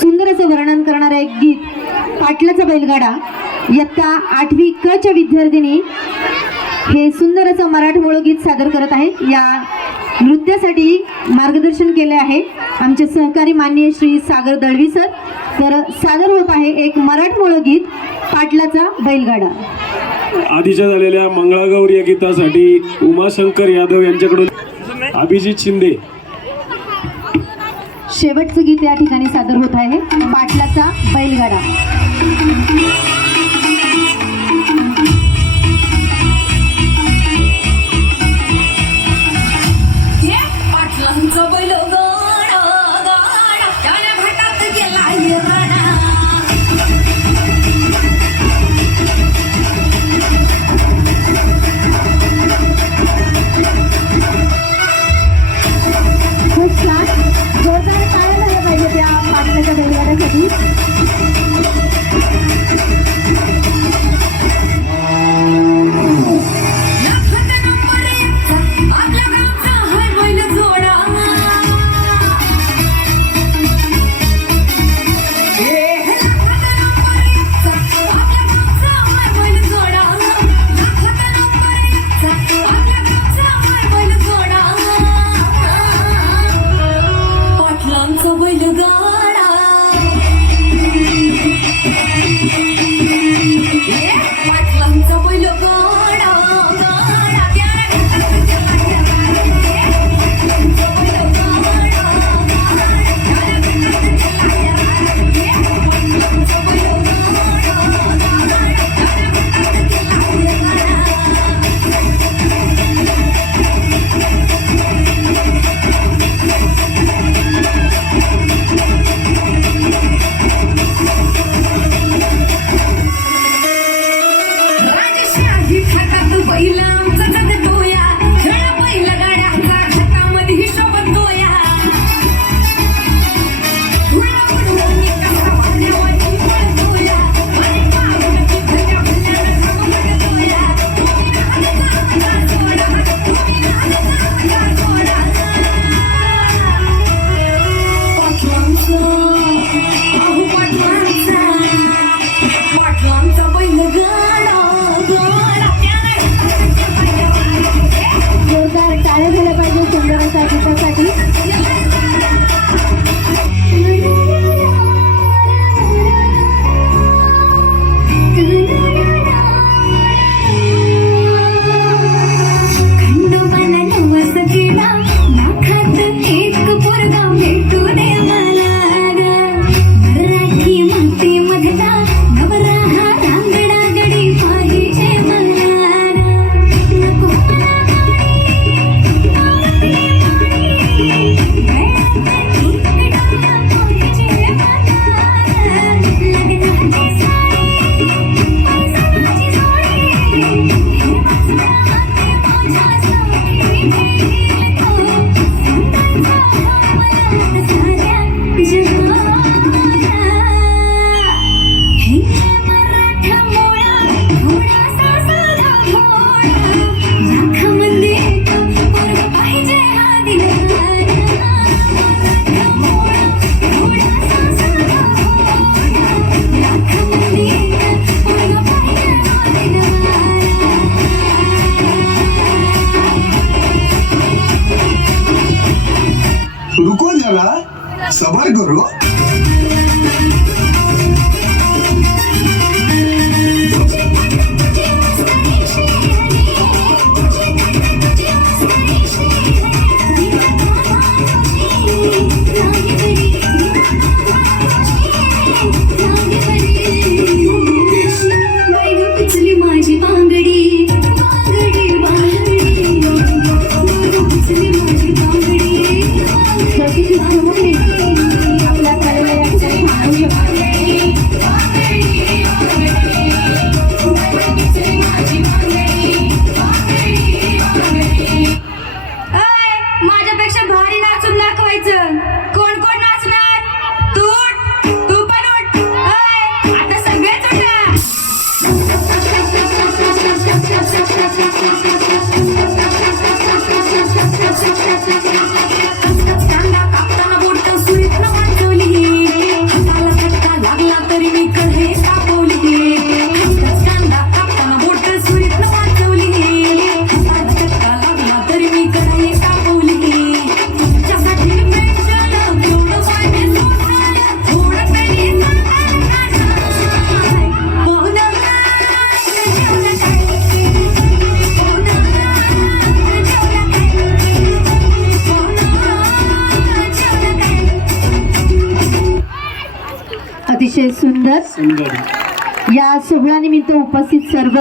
सुंदर असं वर्णन करणारं एक गीत पाटलाचा बैलगाडा. इयत्ता आठवी क च्या विद्यार्थिनी हे सुंदर असं मराठमोळ गीत सादर करत आहे या नृत्यासाठी मार्गदर्शन केले आहे आमचे सहकारी मान्य श्री सागर दळवी सर. तर सादर होत आहे एक मराठमोळ गीत पाटलाचा बैलगाडा. आधीच्या झालेल्या मंगळागौर या गीतासाठी उमाशंकर यादव यांच्याकडून अभिजित शिंदे शेवटचं गीत या ठिकाणी सादर होत आहे. पाटलाचा बैलगाडा. kailangan सुंदर. या सोहळ्यानिमित्त उपस्थित सर्व